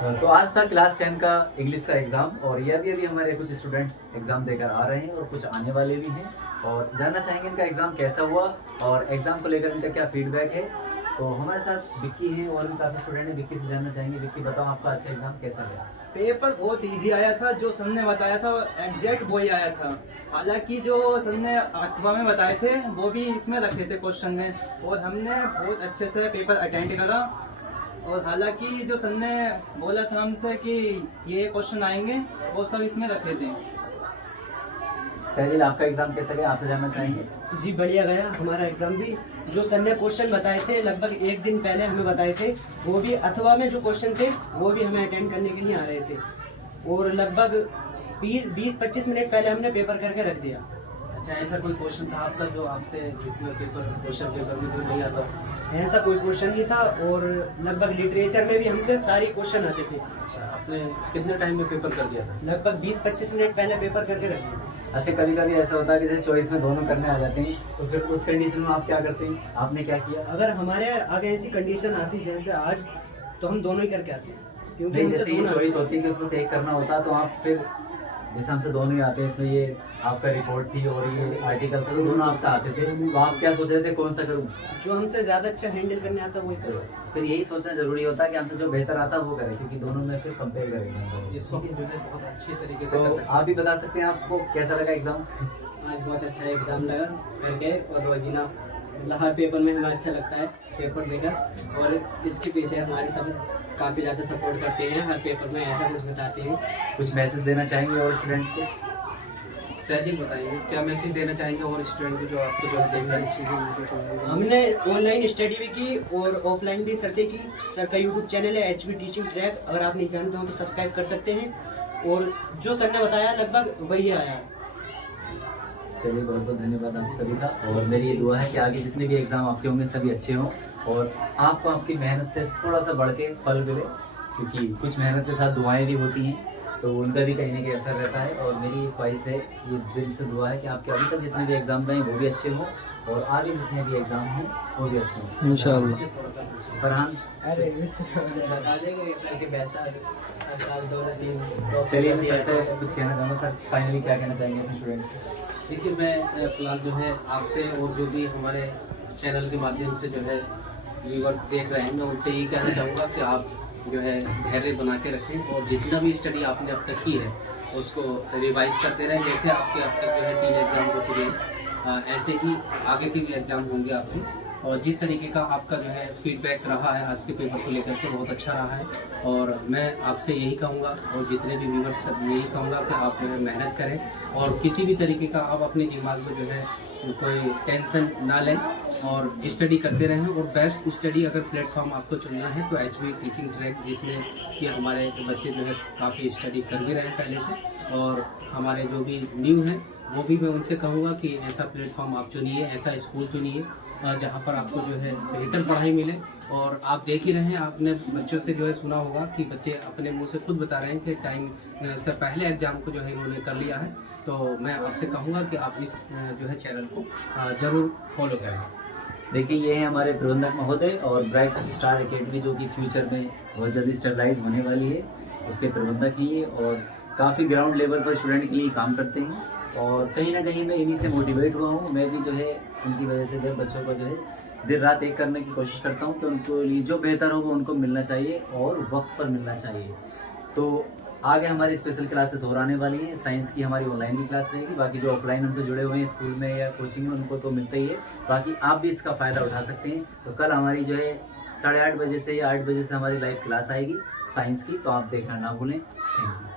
तो आज था क्लास 10 का इंग्लिश का एग्ज़ाम और ये अभी हमारे कुछ स्टूडेंट एग्ज़ाम देकर आ रहे हैं और कुछ आने वाले भी हैं और जानना चाहेंगे इनका एग्ज़ाम कैसा हुआ और एग्ज़ाम को लेकर इनका क्या फीडबैक है। तो हमारे साथ विक्की हैं और भी काफ़ी स्टूडेंट हैं। विक्की से जानना चाहेंगे, विक्की बताओ आपका आज का एग्ज़ाम कैसा गया? पेपर बहुत इजी आया था, जो सर ने बताया था एग्जैक्ट वही आया था। हालांकि जो सर ने अखबार में बताए थे वो भी इसमें रखे थे क्वेश्चन में, और हमने बहुत अच्छे से पेपर अटेंड करा। और हालांकि जो सर ने बोला था हमसे कि ये क्वेश्चन आएंगे वो सब इसमें रखे थे। सहजिल आपका एग्ज़ाम कैसा गया, आपसे जानना चाहेंगे? जी बढ़िया गया हमारा एग्ज़ाम भी। जो सर ने क्वेश्चन बताए थे लगभग एक दिन पहले हमें बताए थे, वो भी अथवा में जो क्वेश्चन थे वो भी हमें अटेंड करने के लिए आ रहे थे, और लगभग 20-25 मिनट पहले हमने पेपर करके रख दिया। अच्छा, ऐसा कोई क्वेश्चन था आपका जो आपसे इसमें क्वेश्चन पेपर में जो नहीं आता? ऐसा कोई क्वेश्चन नहीं था, और लगभग लिटरेचर में भी हमसे सारे क्वेश्चन आते थे। अच्छा, आपने कितने टाइम में पेपर कर दिया था? लगभग 20-25 मिनट पहले पेपर करके रख दिया। अच्छा, कभी कभी ऐसा होता है कि जैसे चॉइस में दोनों करने आ जाते हैं, तो फिर उस कंडीशन में आप क्या करते हैं, आपने क्या किया? अगर हमारे आगे ऐसी कंडीशन आती जैसे आज, तो हम दोनों ही करके आते हैं, क्योंकि नहीं, हमसे जैसे ये दोनों चॉइस होती है कि उसमें से एक करना होता है, तो आप फिर जैसे हमसे दोनों ही आते हैं, इसमें ये आपका रिपोर्ट थी और ये आर्टिकल था, तो दोनों आपसे आते थे, तो आप क्या सोच रहे थे कौन सा करूं? जो हमसे ज़्यादा अच्छा हैंडल करने आता है वही चलो, करो। फिर यही सोचना जरूरी होता है कि हमसे जो बेहतर आता है वो करें, क्योंकि दोनों में फिर कंपेयर करेंगे। जिसको कि जो है बहुत अच्छी तरीके से तो कर सकते आप भी बता सकते हैं आपको कैसा लगा एग्जाम? आज बहुत अच्छा एग्ज़ाम लगा करके, और रोजीना मतलब हर पेपर में हमें अच्छा लगता है पेपर देकर, और इसके पीछे हमारे सब काफ़ी ज़्यादा सपोर्ट करते हैं, हर पेपर में ऐसा कुछ बताते हैं। कुछ मैसेज देना चाहेंगे और स्टूडेंट्स को? सहजिल बताइए, क्या मैसेज देना चाहेंगे और स्टूडेंट को जो आपको जो है देख रहे हैं? हमने ऑनलाइन स्टडी भी की और ऑफलाइन भी सर से की। सर का यूट्यूब चैनल है HB टीचिंग ट्रैक, अगर आप नहीं जानते हो तो सब्सक्राइब कर सकते हैं, और जो सर ने बताया लगभग वही आया है। चलिए, बहुत बहुत धन्यवाद आप सभी का, और मेरी ये दुआ है कि आगे जितने भी एग्ज़ाम आपके होंगे सभी अच्छे हों और आपको आपकी मेहनत से थोड़ा सा बढ़ के फल मिले, क्योंकि कुछ मेहनत के साथ दुआएं भी होती हैं, तो उनका भी कहीं ना कहीं असर रहता है। और मेरी ख्वाहिश है, ये दिल से दुआ है कि आपके अभी तक जितने भी एग्ज़ाम गए वो भी अच्छे हों और आगे जितने भी एग्ज़ाम हों वो भी अच्छे हों इंशाअल्लाह। फरहान, बता देंगे सर के पैसा हर साल 2-3। चलिए मैं सर से कुछ कहना चाहूँगा। सर, फाइनली क्या कहना चाहेंगे अपने स्टूडेंट्स से? देखिए, मैं फ़िलहाल जो है आपसे और जो भी हमारे चैनल के माध्यम से जो है व्यूवर्स देख रहे हैं, मैं उनसे यही कहना चाहूँगा कि आप जो है धैर्य बना के रखें और जितना भी स्टडी आपने अब तक की है उसको रिवाइज करते रहें। जैसे आपके अब तक जो है 3 एग्ज़ाम हो चुके हैं, ऐसे ही आगे के भी एग्ज़ाम होंगे आपके, और जिस तरीके का आपका जो है फीडबैक रहा है आज के पेपर को लेकर के बहुत अच्छा रहा है। और मैं आपसे यही कहूँगा और जितने भी व्यूवर्स सब यही कहूँगा कि आप जो है मेहनत करें और किसी भी तरीके का आप अपने दिमाग में जो है कोई टेंशन ना लें और स्टडी करते रहें। और बेस्ट स्टडी अगर प्लेटफॉर्म आपको चुनना है तो HB टीचिंग ट्रैक, जिसमें कि हमारे बच्चे जो है काफ़ी स्टडी कर भी रहे हैं पहले से, और हमारे जो भी न्यू हैं वो भी मैं उनसे कहूँगा कि ऐसा प्लेटफॉर्म आप चुनिए, ऐसा स्कूल चुनिए जहाँ पर आपको जो है बेहतर पढ़ाई मिले। और आप देख ही रहे हैं, आपने बच्चों से जो है सुना होगा कि बच्चे अपने मुंह से खुद बता रहे हैं कि टाइम से पहले एग्ज़ाम को जो है इन्होंने कर लिया है। तो मैं आपसे कहूँगा कि आप इस जो है चैनल को ज़रूर फॉलो करें। देखिए, ये है हमारे प्रबंधक महोदय और ब्राइट स्टार एकेडमी, जो कि फ्यूचर में बहुत जल्दी स्टेबलाइज होने वाली है, उसके प्रबंधक ही है और काफ़ी ग्राउंड लेवल पर स्टूडेंट के लिए काम करते हैं। और कहीं ना कहीं मैं इन्हीं से मोटिवेट हुआ हूँ। मैं भी जो है उनकी वजह से जब बच्चों को जो है दिन रात एक करने की कोशिश करता हूँ कि उनको लिए जो बेहतर हो वो उनको मिलना चाहिए और वक्त पर मिलना चाहिए। तो आगे हमारी स्पेशल क्लासेस और आने वाली हैं। साइंस की हमारी ऑनलाइन भी क्लास रहेगी, बाकी जो ऑफलाइन हमसे जुड़े हुए हैं स्कूल में या कोचिंग में उनको तो मिलता ही है, बाकी आप भी इसका फ़ायदा उठा सकते हैं। तो कल हमारी जो है 8:30 बजे से या 8 बजे से हमारी लाइव क्लास आएगी साइंस की, तो आप देखना ना भूलें। Thank you.